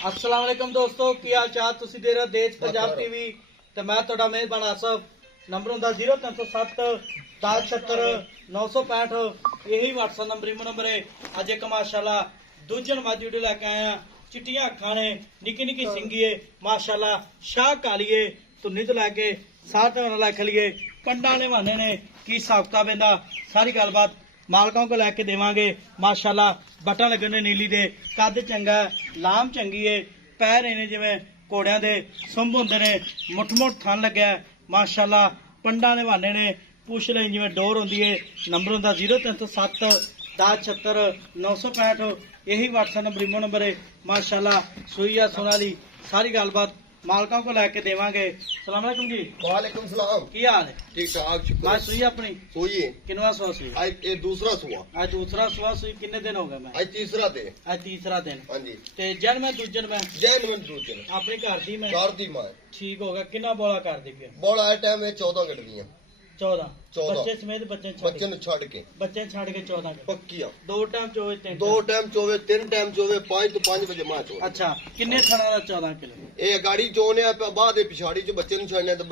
अस्सलाम वालेकुम दोस्तों, की हाल चाल? तुसी देख रहे हो देश पंजाब टीवी ते मैं तुहाडा मेहरबान आसफ। नंबर हुंदा 0307 1076 965। यही व्हाट्सएप नंबर इमो नंबर है। अज एक माशाल्लाह दूजन मज वीडियो लैके आए हैं। चिट्टियां अखां ने, निक्की निक्की सिंगी है माशाल्लाह, शाह कालीए धुन्नी तो लैके साथ लैख लिए पंडा ने माने ने की साख्ता बेंदा सारी गलबात मालकों को लैके देवांगे। माशाल्लाह बटन लगने नीली दे, कद चंगा है, लाम चंगी है, पैर इन्हें जिवें घोड़ियां दे सुंभ हुंदे ने, मुठ मुठ थन लग्या माशाल्लाह। पंडा ने बहाने ने पूछ लें जिवें डोर होंदी है। नंबर हुंदा 0307 1076 965। यही व्हाट्सएप नंबर इमो नंबर है माशाल्लाह। सुई आ सोनाली सारी गलबात मालकों को लैके देवांगे। सलाम अलैकुम जी। वालेकुम सलाम। की हाल है? ठीक ठाक शुक्र। मैं सुई अपनी सोइए किनवा सौ सुई? आज ये दूसरा सुआ, आज दूसरा सुबह सुई कितने दिन हो गए? मैं आज तीसरा दे। आज तीसरा दिन। हाँ जी। ते जन मैं दूजन मैं जैन मन दूजन अपने घर दी मैं कार दी मां ठीक हो गया। किन्ना बोला कर दी पिया? बोल आए टाइम में 14 कट दियां। 14 14 बच्चे समेत बच्चे बच्चे ने छड़ के बच्चे छड़ के 14 के पक्किया। दो टाइम चोवे तीन दो टाइम चोवे, तीन टाइम चोवे, 5 तो 5 बजे मां चोवे। अच्छा किन्ने थाना दा 14 किलो? ये गाड़ी चोने आ बाद ए पिछाड़ी च बच्चे नु छड़ने तो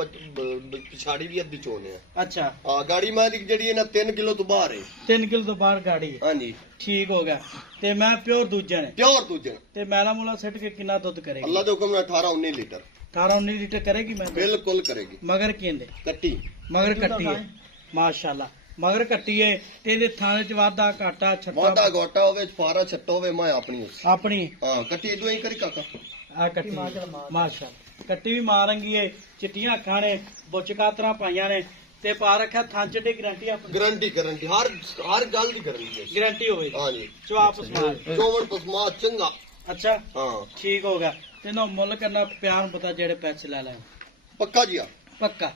पिछाड़ी भी अद्धी चोने आ। अच्छा हां गाड़ी मां दी जेड़ी है ना 3 किलो तो बाहर है। 3 किलो तो बाहर गाड़ी है। हां जी ठीक हो गया। ते मैं प्योर दूजन है प्योर दूजन। ते मैला मूला सेट के किन्ना दुध करेगी? अल्लाह दे हुक्म नाल 18 19 लीटर 18 19 लीटर करेगी। मैं बिल्कुल करेगी। मगर केंदे कट्टी मगर कट्टी है माशाल्लाह। मगर कट्टी है ते इहदे थाने च वाधा घाटा छट्टा वादा गोटा होवे, फारा छट्टा होवे, मैं अपनी उस अपनी हां कट्टी इदो ही करी काका। आ कट्टी माशाल्लाह कट्टी भी मारंगी है। चिट्टियां अखां ने, बुच कातरा पाइयां ने ते पा रखा थान च गारंटी अपनी गारंटी गारंटी हर गल दी गारंटी है। गारंटी होवे हां जी जवाब सुना। चोवन पसमा चंगा। अच्छा हां ठीक हो गया। ते ना मुੱਲ करना प्यार पता जेड़े पैसे ले ले पक्का जी। पक्का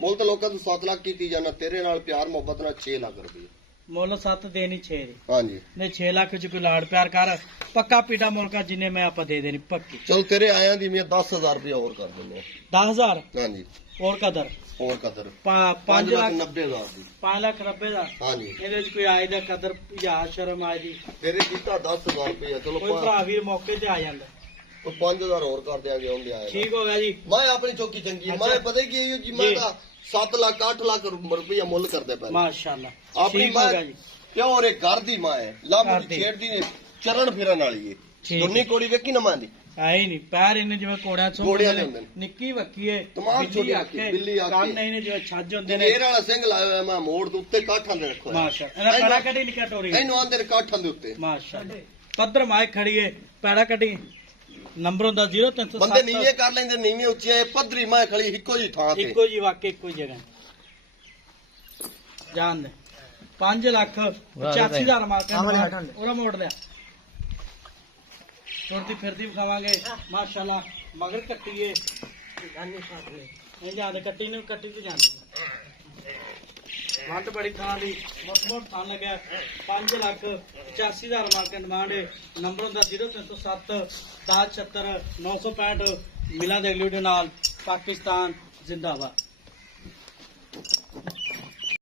ਮੁੱਲ ਤਾਂ ਲੋਕਾਂ ਤੋਂ 7 ਲੱਖ ਕੀਤੀ ਜਾਣਾ, ਤੇਰੇ ਨਾਲ ਪਿਆਰ ਮੁਹੱਬਤ ਨਾਲ 6 ਲੱਖ ਰੁਪਏ। ਮੁੱਲ 7 ਦੇਣੀ 6 ਦੀ ਹਾਂਜੀ ਨੇ 6 ਲੱਖ ਚ ਕੋਈ ਲਾੜ ਪਿਆਰ ਕਰ ਪੱਕਾ ਪੀੜਾ ਮੁਲਕਾ ਜਿੰਨੇ ਮੈਂ ਆਪਾਂ ਦੇ ਦੇਣੀ ਪੱਕੀ। ਚਲ ਤੇਰੇ ਆਇਆਂ ਦੀ ਮੈਂ 10000 ਰੁਪਏ ਹੋਰ ਕਰ ਦਿੰਦੇ 10000 ਹਾਂਜੀ ਹੋਰ ਕਦਰ ਹੋਰ ਕਦਰ 5 ਲੱਖ 90000 ਦੀ 5 ਲੱਖ 90 ਦਾ ਹਾਂਜੀ ਇਹਦੇ ਚ ਕੋਈ ਆਏ ਦਾ ਕਦਰ ਜਾਂ ਸ਼ਰਮ ਆਏ ਦੀ ਤੇਰੇ ਕੀਤਾ 10000 ਰੁਪਏ। ਚਲੋ ਕੋਈ ਭਰਾ ਵੀਰ ਮੌਕੇ ਤੇ ਆ ਜਾਂਦਾ। 5000 ਹੋਰ ਕਰ ਦਿਆਂਗੇ ਉਹਦੇ ਆਏ। ਠੀਕ ਹੋ ਗਿਆ ਜੀ। ਮੈਂ ਆਪਣੀ ਚੌਕੀ ਚੰਗੀ ਮੈਂ ਪਤਾ ਕੀ ਹੈ ਜੀ ਮੈਂ ਤਾਂ 7 ਲੱਖ 8 ਲੱਖ ਰੁਪਏ ਮੁੱਲ ਕਰਦੇ ਪਏ ਮਾਸ਼ਾਅੱਲਾ ਆਪਣੀ ਠੀਕ ਹੋ ਗਿਆ ਜੀ। ਪਿਓਰ ਇੱਕ ਘਰ ਦੀ ਮਾਂ ਹੈ। ਲਾਮੂ ਦੀ ਛੇੜਦੀ ਨੇ ਚਰਨ ਫਿਰਨ ਵਾਲੀ ਹੈ। ਦੁੰਨੀ ਕੋੜੀ ਵੇਖੀ ਨਾ ਮਾਂ ਦੀ ਆਈ ਨਹੀਂ ਪੈਰ ਇਹਨੇ ਜਿਵੇਂ ਕੋੜਿਆਂ ਚੋਂ ਕੋੜਿਆਂ ਦੇ ਹੁੰਦੇ ਨੇ। ਨਿੱਕੀ ਵੱਕੀ ਏ ਤਮਾਮ ਛੋਟੀ ਆਖੇ ਬਿੱਲੀ ਆਖੇ ਕੰਨ ਇਹਨੇ ਜਿਵੇਂ ਛੱਜ ਹੁੰਦੇ ਨੇ। ਢੇਰ ਵਾਲਾ ਸਿੰਘ ਲਾਇਆ ਹੋਇਆ ਮੈਂ ਮੋੜ ਦੇ ਉੱਤੇ ਕਾਠਾਂ ਦੇ ਰੱਖੋ ਮਾਸ਼ਾਅੱਲਾ ਇਹਦਾ ਪੈੜਾ ਕੱਢੀ ਨਿਕਾ ਟੋਰੀ ਇਹਨੂੰ ਆਂਦੇ ਕਾਠਾਂ ਦੇ ਉੱਤੇ ਮਾਸ਼ਾਅੱਲਾ ਪੱਧਰ ਮਾਏ ਖੜੀ ਏ ਪੈੜਾ ਕੱਢੀ। ਨੰਬਰ ਹੁੰਦਾ 0307 ਬੰਦੇ ਨੀਵੇਂ ਕਰ ਲੈਂਦੇ ਨੀਵੇਂ ਉੱਚੇ ਪੱਧਰੀ ਮੈਂ ਖੜੀ ਇੱਕੋ ਜੀ ਥਾਂ ਤੇ ਇੱਕੋ ਜੀ ਵਾਕੇ ਇੱਕੋ ਜਗ੍ਹਾ ਜਾਣ ਦੇ 5 ਲੱਖ 85000 ਮਾਰਕੇ ਉਹਦਾ ਮੋੜ ਲਿਆ ਤੁਰਦੀ ਫਿਰਦੀ ਵਿਖਾਵਾਂਗੇ ਮਾਸ਼ਾਅੱਲਾ। ਮਗਰ ਕੱਟੀਏ ਇਹ ਜਾਂਦੇ ਕੱਟੀ ਨੂੰ ਕੱਟੀ ਤੇ ਜਾਂਦੀ ਵੰਡ ਬੜੀ ਥਾਂ ਦੀ ਮੋਟ ਥਾਂ ਲੱਗਿਆ 5 ਲੱਖ 85000 ਮਾਰਕੇ ਡਿਮਾਂਡ ਹੈ। ਨੰਬਰ ਹੁੰਦਾ 0307 1076 965। ਮਿਲਾਂ ਦੇ ਅਗਲੀ ਵੀਡੀਓ ਨਾਲ। ਪਾਕਿਸਤਾਨ ਜ਼ਿੰਦਾਬਾਦ।